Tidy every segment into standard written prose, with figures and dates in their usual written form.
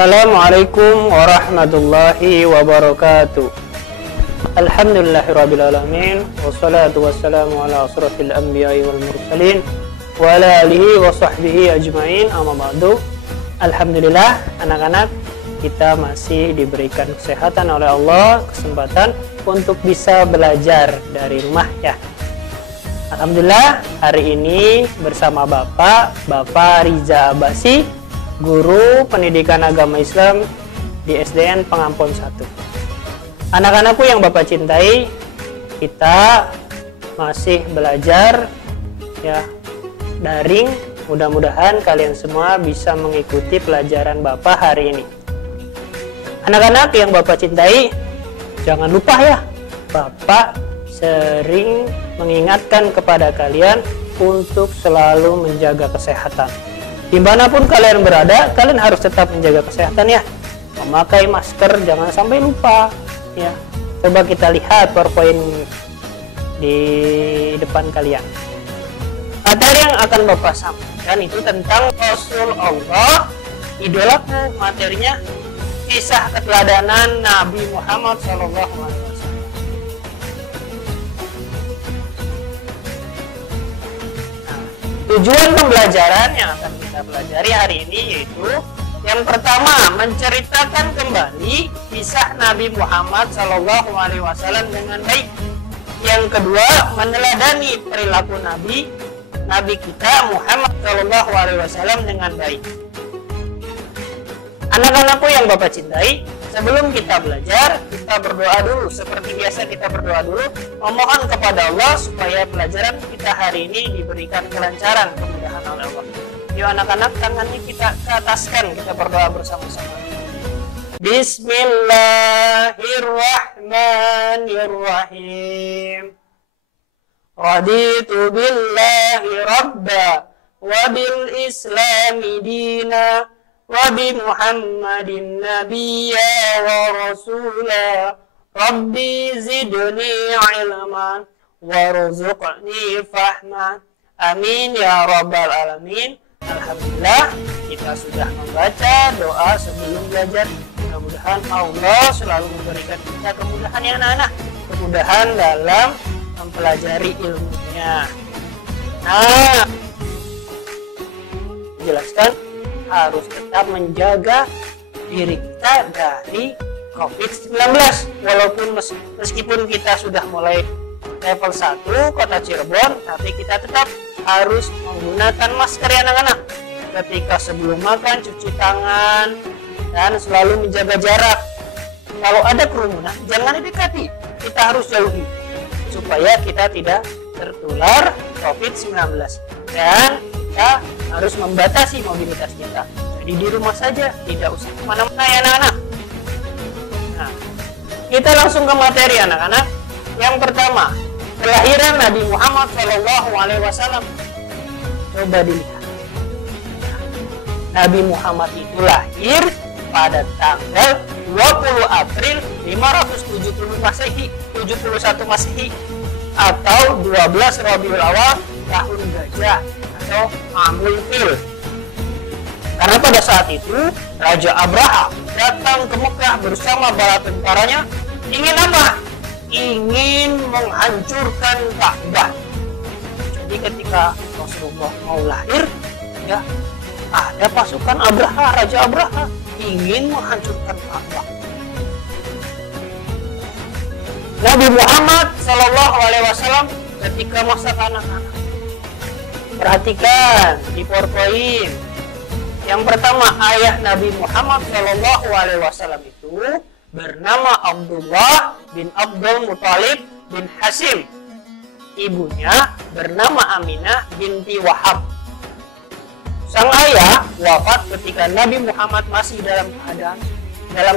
Assalamualaikum warahmatullahi wabarakatuh. Alhamdulillahirrabbilalamin. Wassalatu wassalamu ala asrafil anbiya'i wal mursalin wa ala alihi wa sahbihi ajma'in, amma ba'du. Alhamdulillah, anak-anak, kita masih diberikan kesehatan oleh Allah, kesempatan untuk bisa belajar dari rumah ya. Alhamdulillah, hari ini bersama Bapak Riza Abasi, guru pendidikan agama Islam di SDN Pengampon 1. Anak-anakku yang Bapak cintai, kita masih belajar ya daring. Mudah-mudahan kalian semua bisa mengikuti pelajaran Bapak hari ini. Anak-anak yang Bapak cintai, jangan lupa ya, Bapak sering mengingatkan kepada kalian untuk selalu menjaga kesehatan. Dimanapun kalian berada, kalian harus tetap menjaga kesehatan ya. Memakai masker jangan sampai lupa ya. Coba kita lihat PowerPoint di depan kalian. Materi yang akan Bapak sampaikan itu tentang Rasul Allah, idolaku. Materinya kisah keteladanan Nabi Muhammad SAW. Tujuan pembelajaran yang akan kita pelajari hari ini yaitu yang pertama, menceritakan kembali kisah Nabi Muhammad SAW dengan baik. Yang kedua, meneladani perilaku Nabi kita Muhammad SAW dengan baik. Anak-anakku yang Bapak cintai, sebelum kita belajar, kita berdoa dulu. Seperti biasa kita berdoa dulu, memohon kepada Allah supaya pelajaran kita hari ini diberikan kelancaran, kemudahan oleh Allah. Yuk anak-anak, tangannya kita ke ataskan, kita berdoa bersama-sama. Bismillahirrahmanirrahim. Raditu billahi rabba wa bil islami dina wa bi Muhammadin nabiyya wa rasula. Rabbi zidni ilman warzuqni fahman. Amin ya rabbal alamin. Alhamdulillah, kita sudah membaca doa sebelum belajar. Mudah-mudahan Allah selalu memberikan kita kemudahan ya anak-anak, kemudahan dalam mempelajari ilmunya. Nah, jelaskan harus tetap menjaga diri kita dari COVID-19. Walaupun meskipun kita sudah mulai level 1 kota Cirebon, tapi kita tetap harus menggunakan masker ya anak-anak. Ketika sebelum makan cuci tangan dan selalu menjaga jarak. Kalau ada kerumunan jangan didekati, kita harus jauhi supaya kita tidak tertular COVID-19. Dan kita harus membatasi mobilitas kita. Jadi di rumah saja, tidak usah kemana-mana ya anak-anak. Nah, kita langsung ke materi anak-anak. Yang pertama, kelahiran Nabi Muhammad SAW. Coba dilihat. Nabi Muhammad itu lahir pada tanggal 20 April 570 Masehi, 71 Masehi, atau 12 Rabiul Awal tahun gajah atau Amul Fil. Karena pada saat itu Raja Abraha datang ke Mekah bersama bala tentaranya. Ingin apa? Ingin menghancurkan Ka'bah. Jadi ketika Rasulullah mau lahir, ya ada pasukan Raja Abraha ingin menghancurkan Ka'bah. Nabi Muhammad SAW ketika masa kanak-kanak. Perhatikan di PowerPoint. Yang pertama, ayah Nabi Muhammad SAW itu bernama Abdullah bin Abdul Muthalib bin Hasim. Ibunya bernama Aminah binti Wahab. Sang ayah wafat ketika Nabi Muhammad masih dalam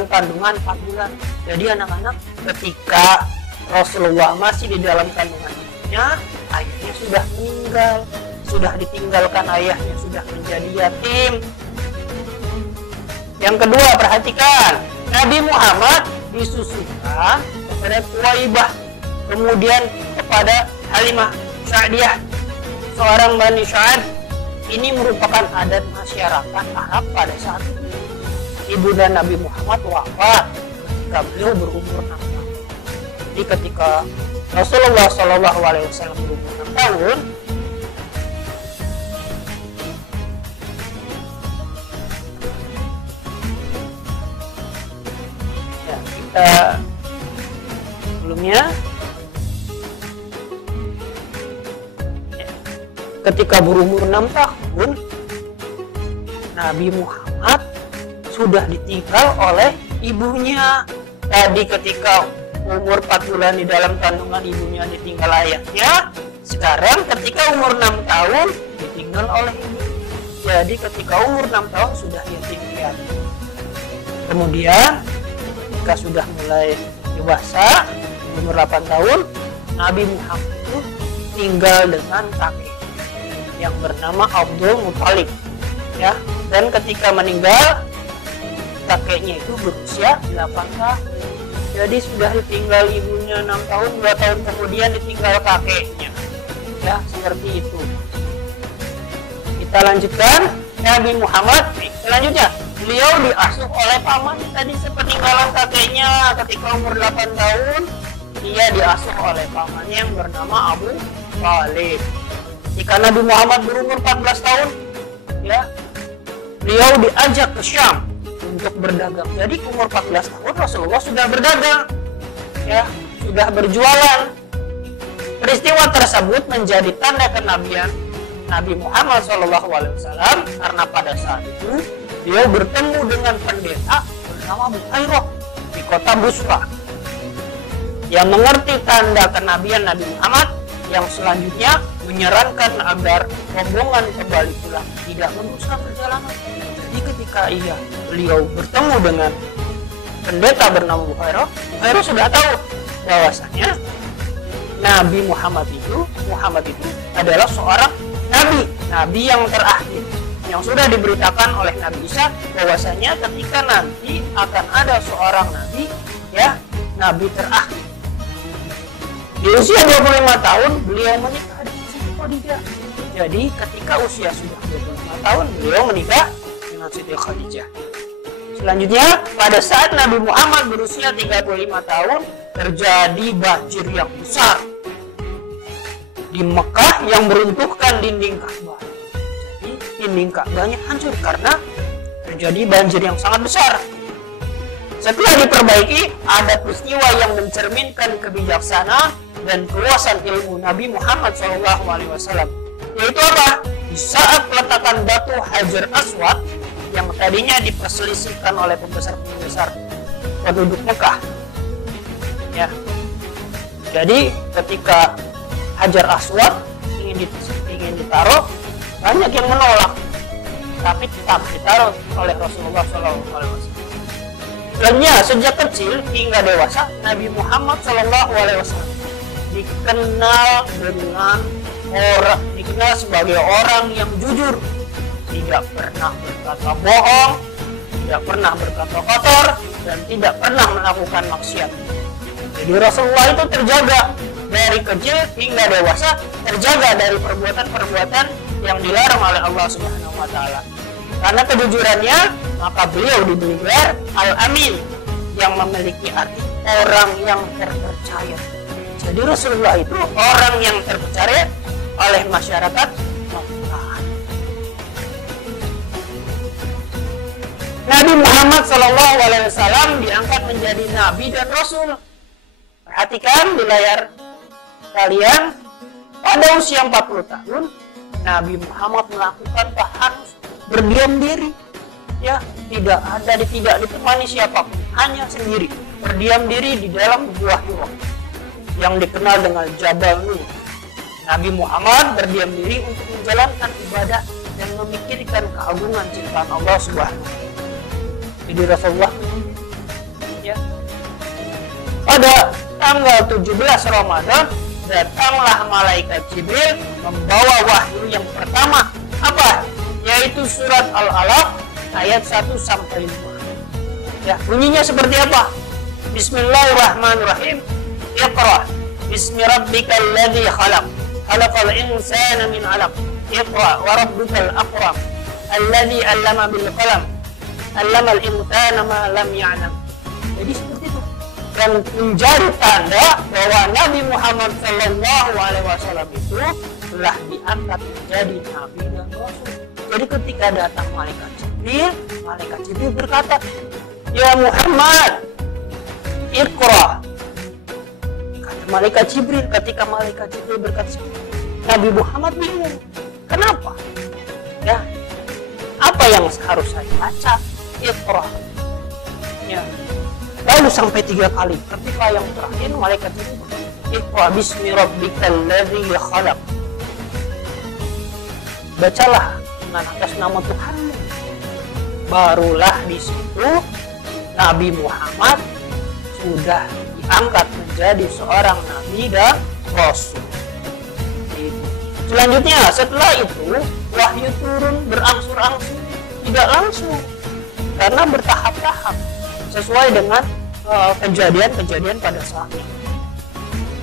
kandungan 4 bulan. Jadi anak-anak, ketika Rasulullah masih di dalam kandungan ibunya, ayahnya sudah meninggal, sudah ditinggalkan ayahnya, sudah menjadi yatim. Yang kedua, perhatikan, Nabi Muhammad disusukan kepada Thuwaibah, kemudian kepada Halimah Sa'diyah, seorang Bani Sa'ad. Ini merupakan adat masyarakat Arab pada saat itu. ibunda Nabi Muhammad wafat ketika beliau berumur 6 tahun. Jadi ketika Rasulullah SAW berumur 6 tahun, ya, kita sebelumnya ya, ketika berumur 6 tahun Nabi Muhammad sudah ditinggal oleh ibunya. Tadi ketika umur 4 bulan di dalam kandungan ibunya ditinggal ayahnya, sekarang ketika umur 6 tahun ditinggal oleh ibu. Jadi ketika umur 6 tahun sudah yatim piatu. Kemudian ketika sudah mulai dewasa, umur 8 tahun, Nabi Muhammad itu tinggal dengan kakek yang bernama Abdul Muthalib, ya. Dan ketika meninggal, kakeknya itu berusia 8 tahun. Jadi sudah ditinggal ibunya 6 tahun, 2 tahun kemudian ditinggal kakeknya, ya, seperti itu. Kita lanjutkan. Nabi Muhammad selanjutnya, beliau diasuh oleh pamannya. Tadi sepeninggalan kakeknya ketika umur 8 tahun, dia diasuh oleh pamannya yang bernama Abu Thalib. Jika Nabi Muhammad berumur 14 tahun, ya, beliau diajak ke Syam untuk berdagang. Jadi umur 14 tahun Rasulullah sudah berdagang, ya, sudah berjualan. Peristiwa tersebut menjadi tanda kenabian Nabi Muhammad SAW karena pada saat itu beliau bertemu dengan pendeta bernama Buhairah di kota Busra yang mengerti tanda kenabian Nabi Muhammad, yang selanjutnya menyarankan agar rombongan kembali pulang, tidak meneruskan perjalanan. Jadi ketika beliau bertemu dengan pendeta bernama Buhairah, Buhairah sudah tahu bahwasanya Nabi Muhammad itu adalah seorang nabi yang terakhir, yang sudah diberitakan oleh Nabi Isa bahwasanya ketika nanti akan ada seorang nabi, ya, nabi terakhir. Di usia 25 tahun beliau menikah dengan Siti Khadijah. Jadi ketika usia sudah 25 tahun beliau menikah dengan Siti Khadijah. Selanjutnya, pada saat Nabi Muhammad berusia 35 tahun terjadi banjir yang besar di Mekah yang meruntuhkan dinding Ka'bah. Jadi dinding Ka'bahnya hancur karena terjadi banjir yang sangat besar. Setelah diperbaiki, ada peristiwa yang mencerminkan kebijaksanaan dan keluasan ilmu Nabi Muhammad SAW. Yaitu apa? Di saat peletakan batu Hajar Aswad yang tadinya diperselisihkan oleh pembesar-pembesar penduduk Mekah, ya. Jadi ketika Hajar Aswad ingin ditaruh, banyak yang menolak, tapi tetap ditaruh oleh Rasulullah SAW. Selanjutnya, sejak kecil hingga dewasa, Nabi Muhammad SAW dikenal sebagai orang yang jujur, tidak pernah berkata bohong, tidak pernah berkata kotor, dan tidak pernah melakukan maksiat. Jadi Rasulullah itu terjaga dari kecil hingga dewasa, terjaga dari perbuatan-perbuatan yang dilarang oleh Allah Subhanahu wa Ta'ala. Karena kejujurannya, maka beliau diberi gelar Al-Amin, yang memiliki arti orang yang terpercaya. Jadi Rasulullah itu orang yang terpercaya oleh masyarakat Mekah. Nabi Muhammad SAW diangkat menjadi nabi dan rasul. Perhatikan di layar kalian, pada usia 40 tahun Nabi Muhammad melakukan tahanus, berdiam diri, ya, tidak ditemani siapapun, hanya sendiri, berdiam diri di dalam Gua Hira yang dikenal dengan Jabal Nur. Nabi Muhammad berdiam diri untuk menjalankan ibadah dan memikirkan keagungan ciptaan Allah Subhanahu wa Ta'ala. Jadi Rasulullah, ya, pada tanggal 17 Ramadan datanglah malaikat Jibril membawa wahyu yang pertama, apa? Yaitu surat Al-Alaq ayat 1 sampai 5. Ya, bunyinya seperti apa? Bismillahirrahmanirrahim. Iqra bismi rabbikal ladzi khalaq. Khalaqal insana min 'alaq. Iqra wa rabbukal akram. Alladzi 'allama bil qalam. allamal insana ma lam ya'lam. Jadi seperti itu. Dan menjadi tanda bahwa Nabi Muhammad SAW itu telah diangkat menjadi nabi dan rasul. Jadi ketika datang malaikat Jibril berkata, "Ya Muhammad, Iqra." Kata malaikat Jibril, ketika malaikat Jibril berkata, Nabi Muhammad bingung. Kenapa? Ya, apa yang harus saya baca? Iqra. Ya. Lalu sampai 3 kali. Ketika yang terakhir malaikat Jibril, Iqra bismi rabbikal ladzi khalaq. Bacalah dengan atas nama Tuhanmu. Barulah di situ Nabi Muhammad sudah diangkat menjadi seorang nabi dan rasul. Selanjutnya, setelah itu wahyu turun berangsur-angsur, tidak langsung, karena bertahap-tahap sesuai dengan kejadian-kejadian pada saat itu.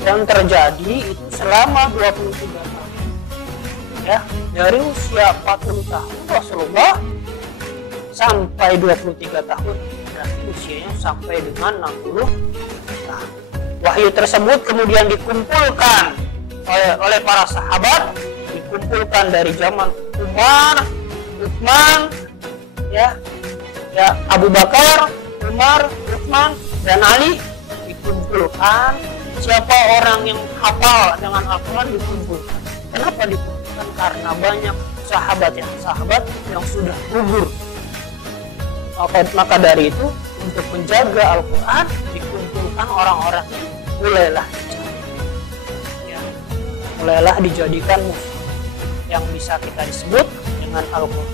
Yang terjadi itu selama 23 tahun. Ya, dari usia 40 tahun Rasulullah sampai 23 tahun, dan usianya sampai dengan 60 tahun. Wahyu tersebut kemudian dikumpulkan oleh para sahabat, dikumpulkan dari zaman Umar, Utsman, ya Abu Bakar, Umar, Utsman, dan Ali, dikumpulkan. Siapa orang yang hafal dengan Al-Quran dikumpulkan. Kenapa dikumpulkan? Karena banyak sahabat yang sudah gugur. Maka dari itu, untuk menjaga Al-Quran dikumpulkan orang-orang yang mulailah dijadikan musuh yang bisa kita disebut dengan Al-Quran.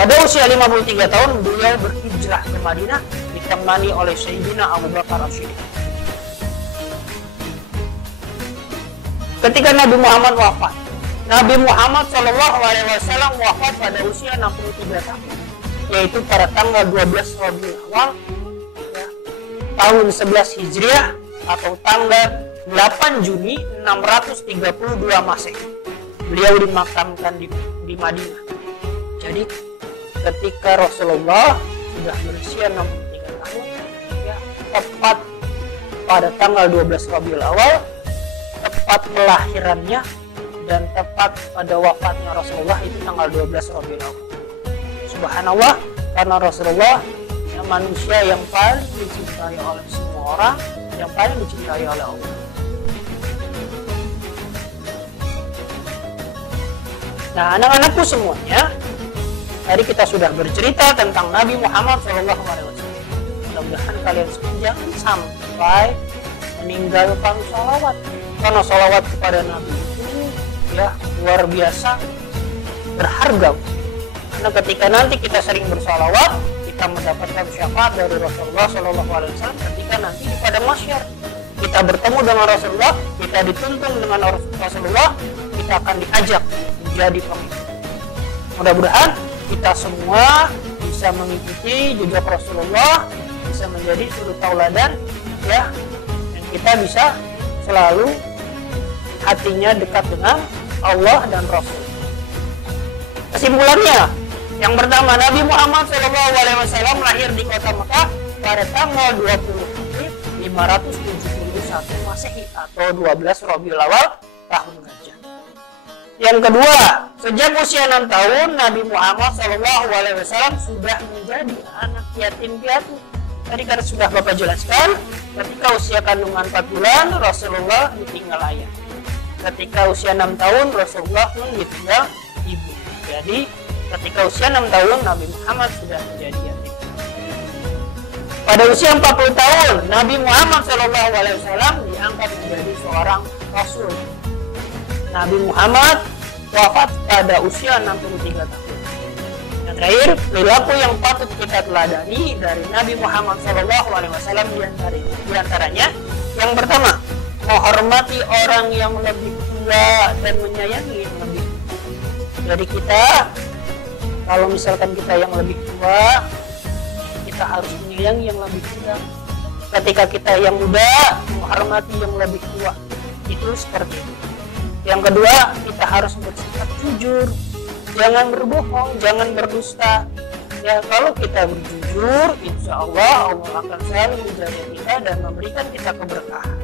Pada usia 53 tahun beliau berhijrah ke Madinah ditemani oleh Sayyidina Abu Bakar As-Siddiq. Ketika Nabi Muhammad wafat, Nabi Muhammad SAW wafat pada usia 63 tahun, yaitu pada tanggal 12 Rabiul Awal tahun 11 Hijriah atau tanggal 8 Juni 632 Masehi. Beliau dimakamkan di Madinah. Jadi ketika Rasulullah sudah berusia 63 tahun, ya, tepat pada tanggal 12 Rabiul Awal, tepat kelahirannya dan tepat pada wafatnya Rasulullah itu tanggal 12 Rabiul Awal. Subhanallah, karena Rasulullah yang manusia yang paling dicintai oleh semua orang, yang paling dicintai oleh Allah. Nah, anak-anakku semuanya, tadi kita sudah bercerita tentang Nabi Muhammad SAW. Mudah-mudahan kalian semua jangan sampai meninggalkan sholawat, karena sholawat kepada Nabi itu ya luar biasa berharga. Karena ketika nanti kita sering bersalawat, kita mendapatkan syafaat dari Rasulullah SAW ketika nanti di padang mahsyar kita bertemu dengan Rasulullah, kita dituntun dengan Rasulullah, kita akan diajak menjadi pengikut. Mudah-mudahan kita semua bisa mengikuti jejak Rasulullah, bisa menjadi suri tauladan, ya, dan kita bisa selalu hatinya dekat dengan Allah dan Rasul. Kesimpulannya, yang pertama, Nabi Muhammad SAW lahir di kota Mekah pada tanggal 20 April 571 Masehi atau 12 Rabiul Awal tahun Gajah. Yang kedua, sejak usia 6 tahun Nabi Muhammad SAW sudah menjadi anak yatim piatu. Tadi kan sudah Bapak jelaskan, ketika usia kandungan 4 bulan Rasulullah ditinggal ayah. Ketika usia 6 tahun Rasulullah pun ditinggal ibu. Jadi ketika usia 6 tahun Nabi Muhammad sudah menjadi yatim. Pada usia 40 tahun Nabi Muhammad SAW diangkat menjadi seorang Rasul. Nabi Muhammad wafat pada usia 63 tahun. Yang terakhir, perilaku yang patut kita teladani dari Nabi Muhammad SAW diantaranya, yang pertama, menghormati orang yang lebih tua dan menyayangi yang lebih tua. Jadi kita, kalau misalkan kita yang lebih tua, kita harus menyayangi yang lebih muda. Ketika kita yang muda, menghormati yang lebih tua. Itu seperti itu. Yang kedua, kita harus bersikap jujur, jangan berbohong, jangan berdusta. Ya, kalau kita berjujur, jujur, insya Allah Allah akan selalu menjaga kita dan memberikan kita keberkahan.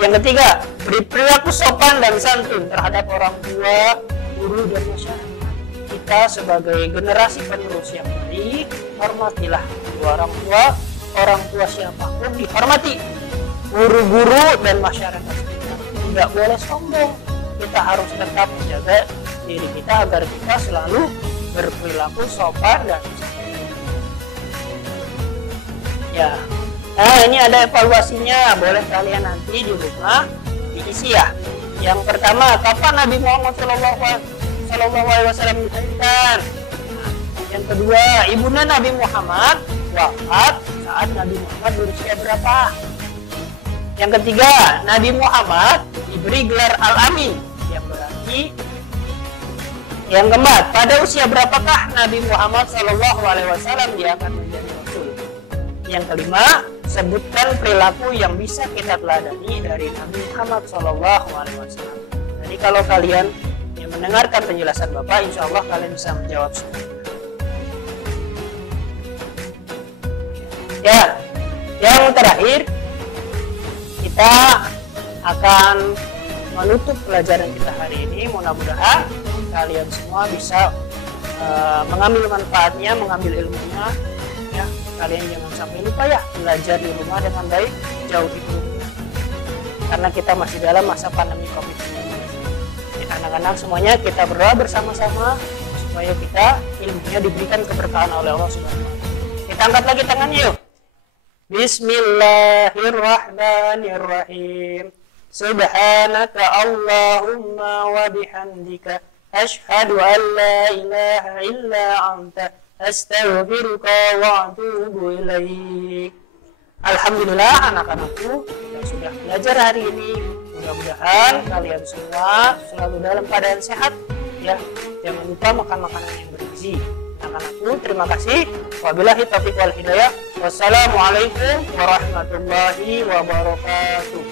Yang ketiga, berperilaku sopan dan santun terhadap orang tua, guru, dan masyarakat. Kita sebagai generasi penerus yang baik, hormatilah orang tua siapapun dihormati, guru-guru dan masyarakat kita. Tidak boleh sombong, kita harus tetap menjaga diri kita agar kita selalu berperilaku sopan dan santun. Ya, nah ini ada evaluasinya, boleh kalian nanti di rumah diisi ya. Yang pertama, kapan Nabi Muhammad SAW dilahirkan? Yang kedua, ibunda Nabi Muhammad wafat saat Nabi Muhammad berusia berapa? Yang ketiga, Nabi Muhammad diberi gelar Al-Amin, yang berarti. Yang keempat, pada usia berapakah Nabi Muhammad SAW diangkat menjadi Rasul? Yang kelima, sebutkan perilaku yang bisa kita teladani dari Nabi Muhammad SAW. Jadi kalau kalian yang mendengarkan penjelasan Bapak, insya Allah kalian bisa menjawab semuanya. Ya, yang terakhir kita akan menutup pelajaran kita hari ini. Mudah-mudahan kalian semua bisa mengambil manfaatnya, mengambil ilmunya. Ya, kalian jangan sampai lupa ya belajar di rumah dengan baik, jauhi kerumunan. Karena kita masih dalam masa pandemi COVID-19. Anak-anak semuanya kita berdoa bersama-sama supaya kita ilmunya diberikan keberkahan oleh Allah Subhanahu wa Ta'ala. Kita angkat lagi tangannya yuk. Bismillahirrahmanirrahim. Subhanaka Allahumma wa bihamdika asyhadu an la ilaha illa anta astaghfiruka wa atubu ilaik. Alhamdulillah anak-anakku, kita sudah belajar hari ini. Mudah-mudahan kalian semua selalu dalam keadaan sehat ya. Jangan lupa makan makanan yang bergizi. Anak-anakku, terima kasih. Wabillahi taufiq wal hidayah. Wassalamualaikum warahmatullahi wabarakatuh.